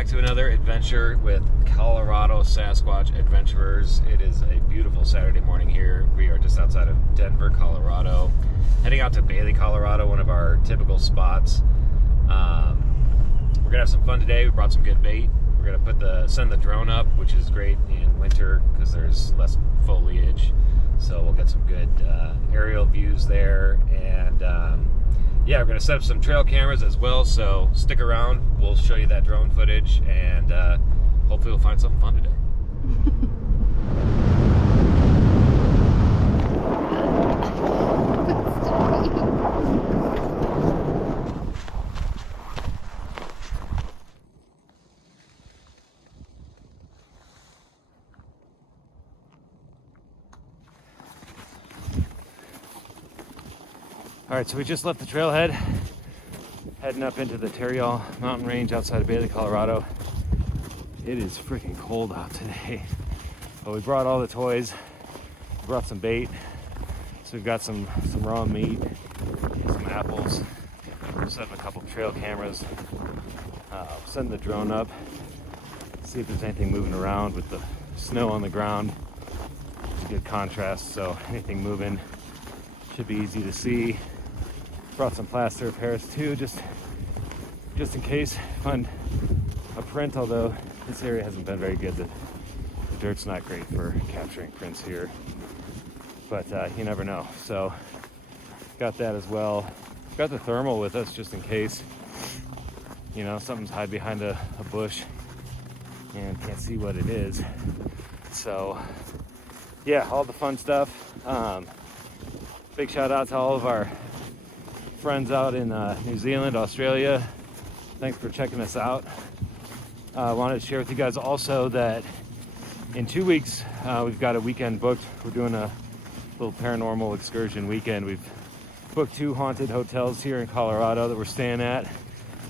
back to another adventure with Colorado Sasquatch Adventurers. It is a beautiful Saturday morning here. We are just outside of Denver, Colorado. Heading out to Bailey, Colorado, one of our typical spots. We're gonna have some fun today. We brought some good bait. We're gonna send the drone up, which is great in winter because there's less foliage. So we'll get some good aerial views there, and yeah, we're gonna set up some trail cameras as well. So stick around. We'll show you that drone footage, and hopefully we'll find something fun today. All right, so we just left the trailhead, heading up into the Terrial mountain range outside of Bailey, Colorado. It is freaking cold out today, but we brought all the toys, brought some bait. So we've got some raw meat, some apples. We're setting a couple trail cameras, sending the drone up, see if there's anything moving around with the snow on the ground. It's a good contrast, so anything moving should be easy to see. Brought some plaster of Paris too, just in case. Find a print, although this area hasn't been very good. The dirt's not great for capturing prints here, but you never know. So got that as well. Got the thermal with us just in case, you know, something's hide behind a bush and can't see what it is. So yeah, all the fun stuff. Big shout out to all of our friends out in New Zealand, Australia. Thanks for checking us out. I wanted to share with you guys also that in 2 weeks, we've got a weekend booked. We're doing a little paranormal excursion weekend. We've booked 2 haunted hotels here in Colorado that we're staying at.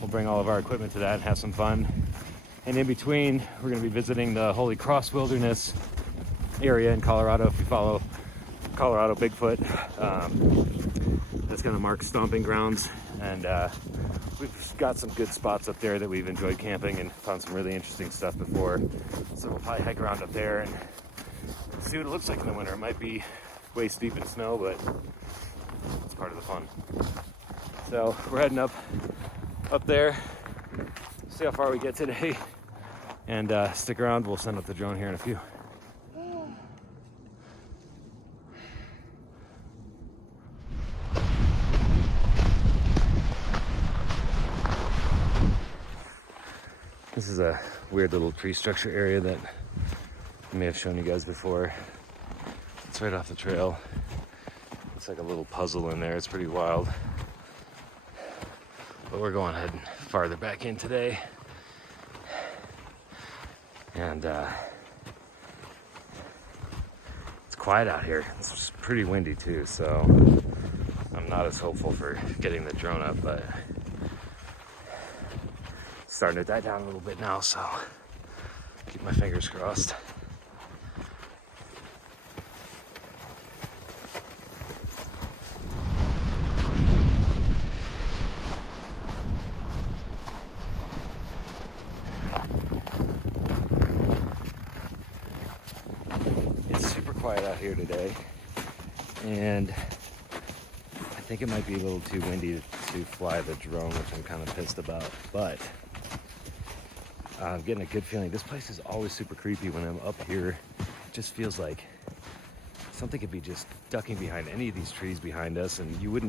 We'll bring all of our equipment to that and have some fun. And in between, we're gonna be visiting the Holy Cross Wilderness area in Colorado. If you follow Colorado Bigfoot, that's gonna mark stomping grounds, and we've got some good spots up there that we've enjoyed camping and found some really interesting stuff before. So we'll probably hike around up there and see what it looks like in the winter. It might be waist deep in snow, but it's part of the fun. So we're heading up there, see how far we get today, and stick around. We'll send up the drone here in a few. This is a weird little tree structure area that I may have shown you guys before. It's right off the trail. It's like a little puzzle in there. It's pretty wild. But we're going heading farther back in today. And it's quiet out here. It's pretty windy too, so I'm not as hopeful for getting the drone up, but starting to die down a little bit now, so keep my fingers crossed. It's super quiet out here today, and I think it might be a little too windy to fly the drone, which I'm kind of pissed about, but I'm getting a good feeling. This place is always super creepy when I'm up here. It just feels like something could be just ducking behind any of these trees behind us, and you'd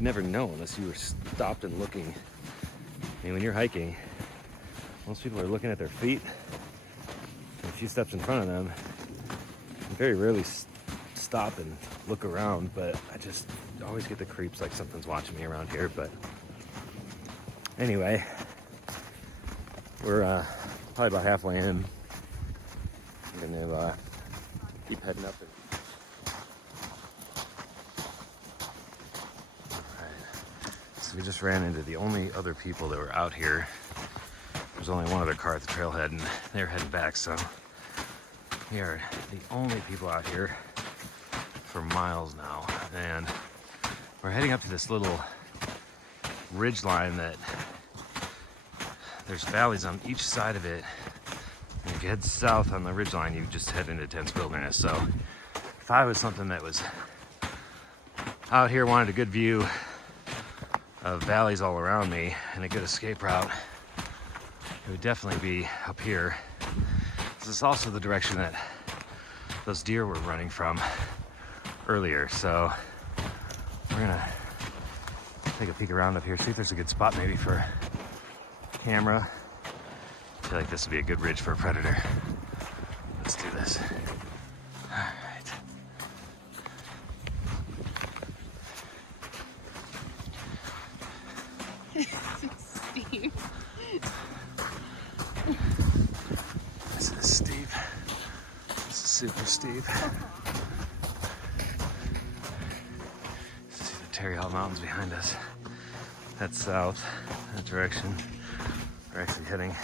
never know unless you were stopped and looking. I mean, when you're hiking, most people are looking at their feet, and a few steps in front of them. I very rarely stop and look around, but I just always get the creeps like something's watching me around here. But anyway, we're probably about halfway in. I'm gonna keep heading up. Alright, so we just ran into the only other people that were out here. There's only one other car at the trailhead, and they're heading back, so we are the only people out here for miles now. And we're heading up to this little ridge line that there's valleys on each side of it. And if you head south on the ridgeline, you just head into dense wilderness. So if I was something that was out here, wanted a good view of valleys all around me and a good escape route, it would definitely be up here. This is also the direction that those deer were running from earlier. So we're gonna take a peek around up here, see if there's a good spot maybe for camera. I feel like this would be a good ridge for a predator. Let's do this. All right. Steve. This is steep. This is super steep. See the Terry Hall Mountains behind us. That's south, that direction. We're actually heading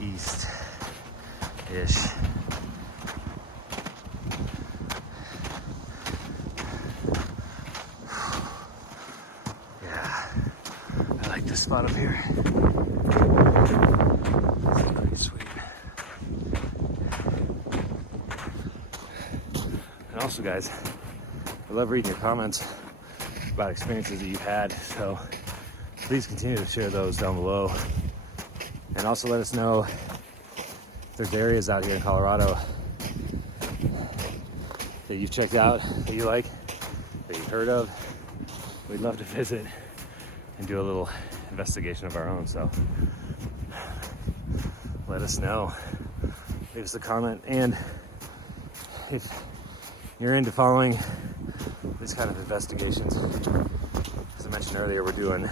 east-ish. Yeah, I like this spot up here. This is pretty sweet. And also, guys, I love reading your comments about experiences that you've had, so please continue to share those down below. And also let us know if there's areas out here in Colorado that you've checked out, that you like, that you've heard of. We'd love to visit and do a little investigation of our own, so let us know. Leave us a comment, and if you're into following these kind of investigations, as I mentioned earlier, we're doing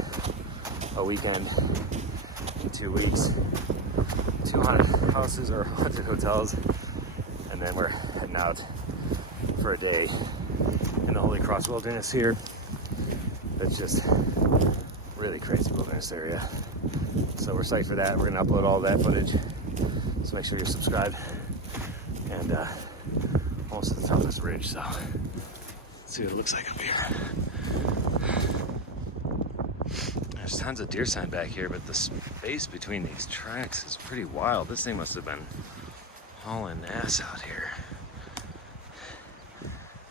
a weekend in 2 weeks, 200 houses or 100 hotels, and then we're heading out for a day in the Holy Cross Wilderness here. It's just really crazy wilderness area. So we're psyched for that. We're gonna upload all that footage. So make sure you're subscribed. And almost to the top of this ridge, so let's see what it looks like up here. There's tons of deer sign back here, but the space between these tracks is pretty wild. This thing must have been hauling ass out here.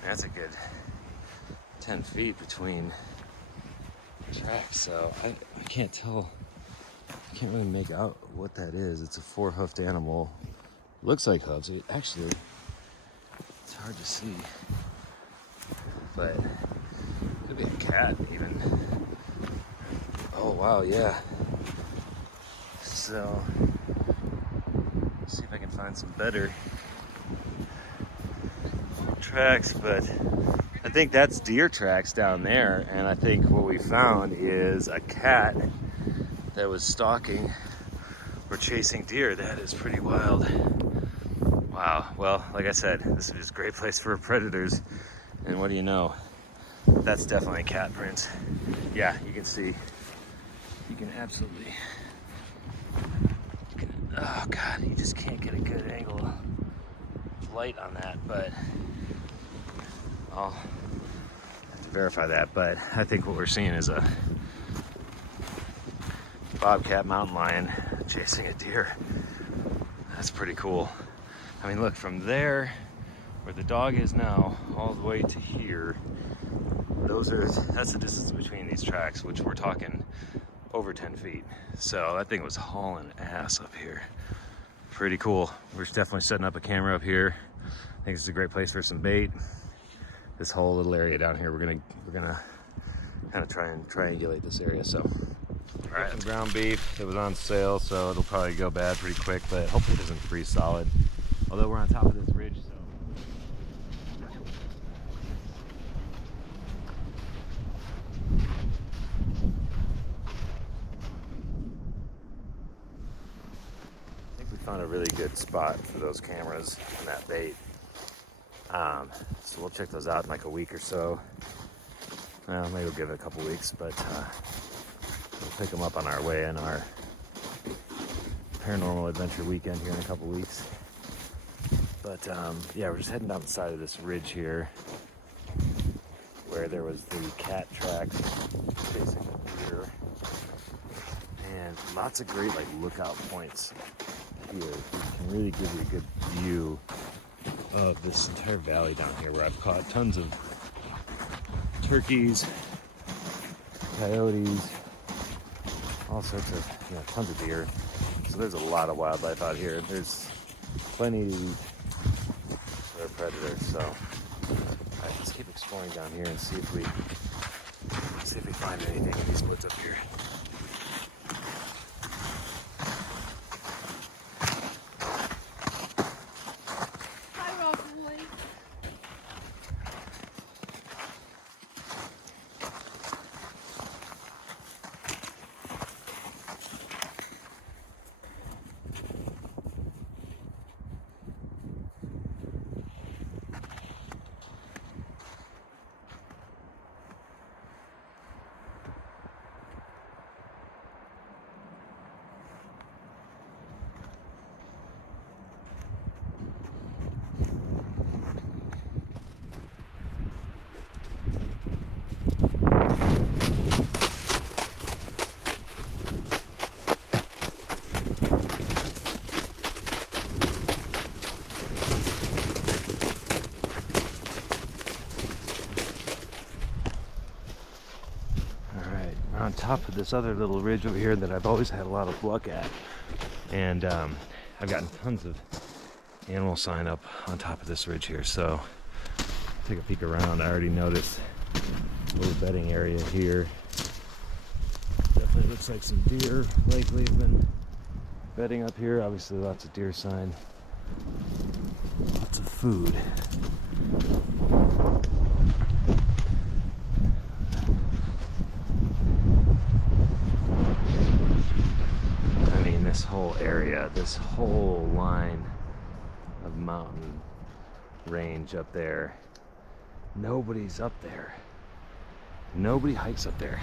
That's a good 10 feet between tracks, so I can't tell. I can't really make out what that is. It's a 4-hoofed animal. Looks like hooves. Actually, it's hard to see, but it could be a cat even. Oh wow, yeah. So, let's see if I can find some better tracks, but I think that's deer tracks down there, and I think what we found is a cat that was stalking or chasing deer. That is pretty wild. Wow. Well, like I said, this is a great place for predators, and what do you know? That's definitely a cat print. Yeah, you can see. You can absolutely. Oh God, you just can't get a good angle of light on that, but I'll have to verify that. But I think what we're seeing is a bobcat mountain lion chasing a deer. That's pretty cool. I mean, look, from there where the dog is now all the way to here, that's the distance between these tracks, which we're talking over 10 feet. So that thing was hauling ass up here. Pretty cool. We're definitely setting up a camera up here. I think it's a great place for some bait. This whole little area down here, we're gonna kind of try and triangulate this area. So, all right, some ground beef. It was on sale, so it'll probably go bad pretty quick, but hopefully it doesn't freeze solid. Although we're on top of this ridge, so. I think we found a really good spot for those cameras and that bait. So we'll check those out in like a week or so. Well, maybe we'll give it a couple weeks, but we'll pick them up on our way in our paranormal adventure weekend here in a couple weeks. But yeah, we're just heading down the side of this ridge here where there was the cat tracks chasing the deer. and lots of great like lookout points here. It can really give you a good view of this entire valley down here, where I've caught tons of turkeys, coyotes, all sorts of, tons of deer. So there's a lot of wildlife out here. There's plenty to eat for a predator. So all right, let's keep exploring down here and see if we find anything in these woods up here. Hi, Rob boy. On top of this other little ridge over here that I've always had a lot of luck at, and I've gotten tons of animal sign up on top of this ridge here. So take a peek around. I already noticed a little bedding area here. Definitely looks like some deer likely have been bedding up here. Obviously lots of deer sign, lots of food. This whole area, this whole line of mountain range up there, nobody's up there. Nobody hikes up there,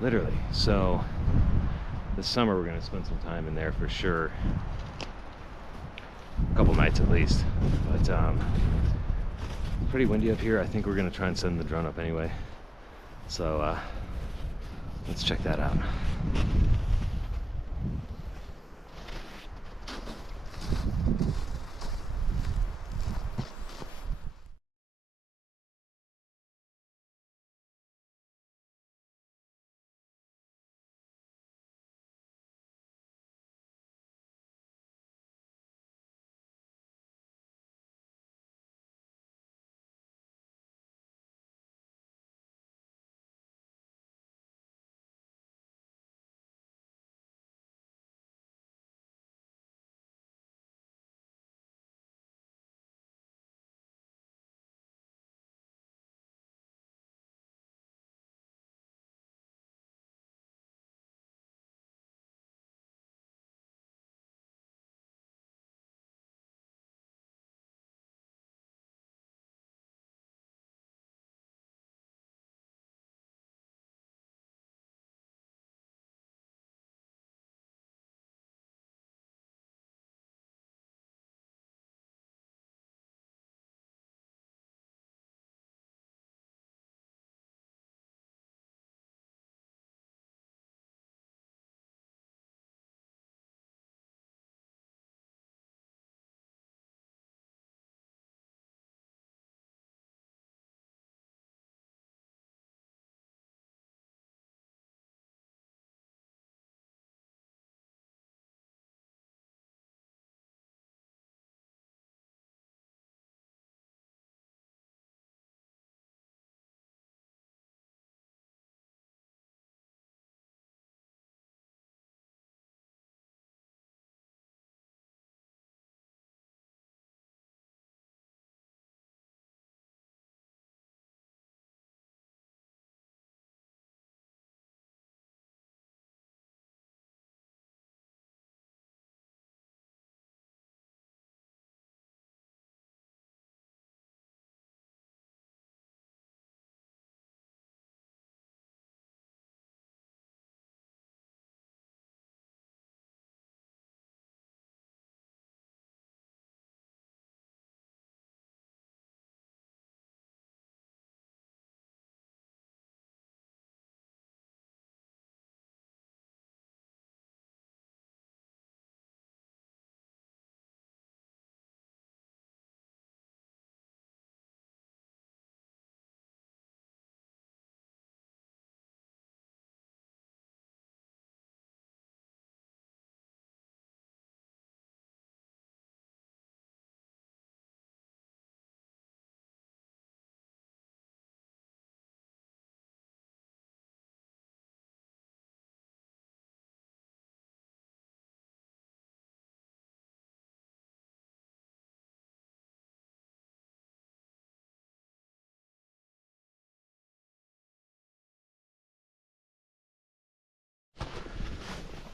literally. So this summer we're going to spend some time in there for sure, a couple nights at least. But it's pretty windy up here. I think we're going to try and send the drone up anyway, so let's check that out.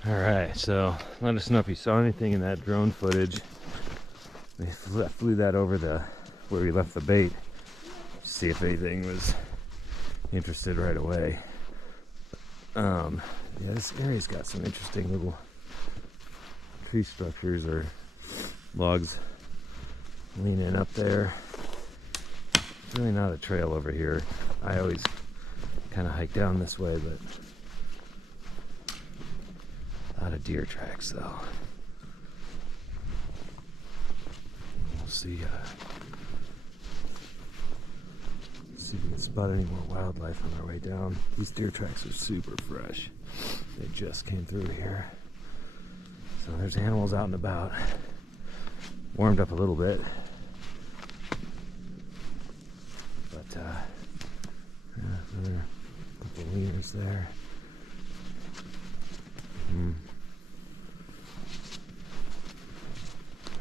All right, so let us know if you saw anything in that drone footage. We flew that over where we left the bait. See if anything was interested right away. Yeah, this area's got some interesting little tree structures or logs leaning up there. It's really not a trail over here. I always kind of hike down this way, but a lot of deer tracks though. We'll see. See if we can spot any more wildlife on our way down. These deer tracks are super fresh. They just came through here. So there's animals out and about. Warmed up a little bit. But yeah, another couple of leaders there.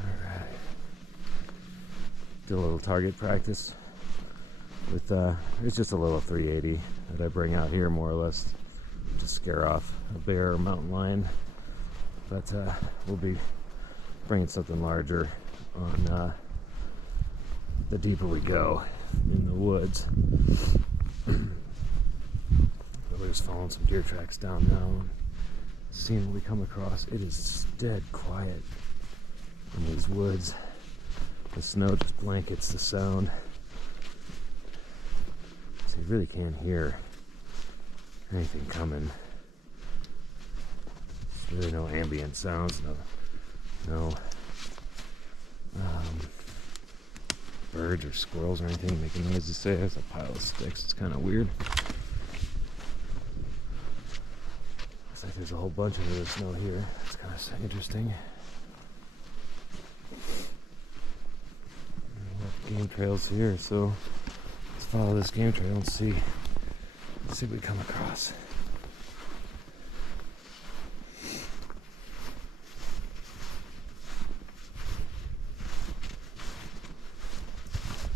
Alright. Do a little target practice with it's just a little 380 that I bring out here more or less to scare off a bear or mountain lion, but we'll be bringing something larger on the deeper we go in the woods. We're just following some deer tracks down now, seeing what we come across. It is dead quiet in these woods. The snow just blankets the sound. So you really can't hear anything coming. There's really no ambient sounds, no birds or squirrels or anything making noises. Say there's a pile of sticks. It's kind of weird. Looks like there's a whole bunch of other snow here. It's kind of interesting. Game trails here, so let's follow this game trail and see what we come across.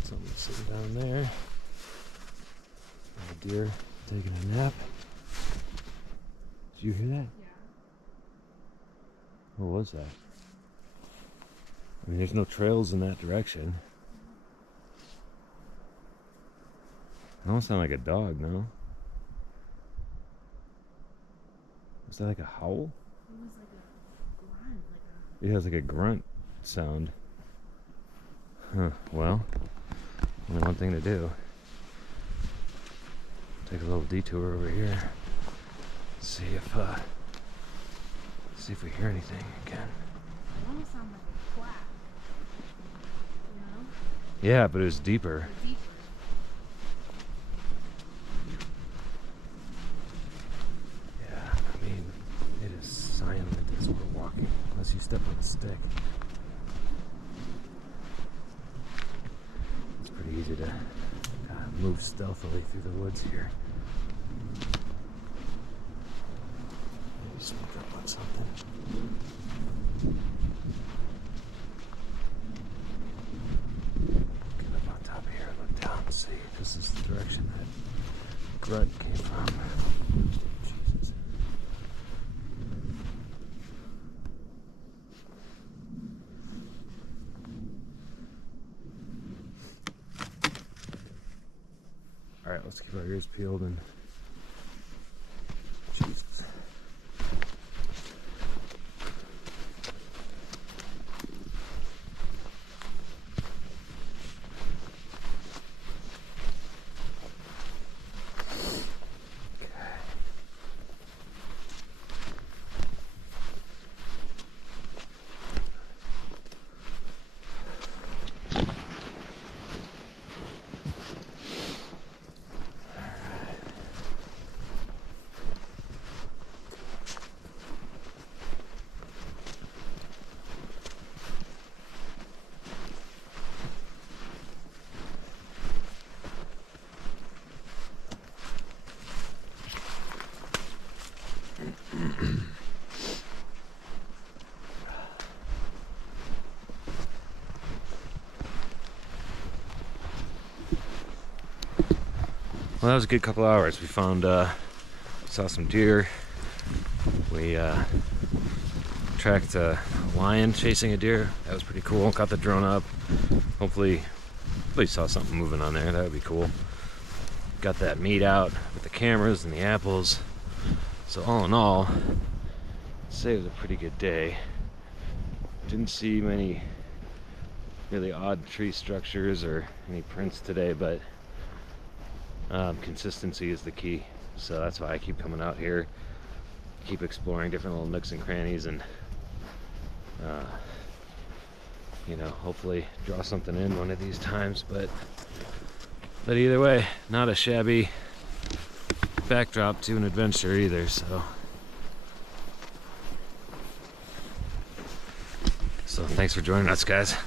Something sitting down there. A deer taking a nap. Did you hear that? Yeah. What was that? I mean, there's no trails in that direction. It almost sounds like a dog, no? Was that like a howl? It was like a grunt, It has like a grunt sound. Huh, well, only one thing to do. Take a little detour over here. See if we hear anything again. it almost sounded like a quack. You know? Yeah, but it was deeper. Deeper. Yeah, I mean, it is silent as we're walking, unless you step on a stick. It's pretty easy to move stealthily through the woods here. Maybe sneak up on something. Get up on top of here, look down and see if this is the direction that grunt came from. Jesus. Alright, let's keep our ears peeled and Jesus. Well, that was a good couple hours. We found, saw some deer, We tracked a lion chasing a deer. That was pretty cool. Got the drone up. Hopefully saw something moving on there. That would be cool. Got that meat out with the cameras and the apples. So all in all, I'd say it was a pretty good day. Didn't see many really odd tree structures or any prints today, but consistency is the key. So that's why I keep coming out here, keep exploring different little nooks and crannies, and you know, hopefully draw something in one of these times. But either way, not a shabby backdrop to an adventure either. So thanks for joining us, guys.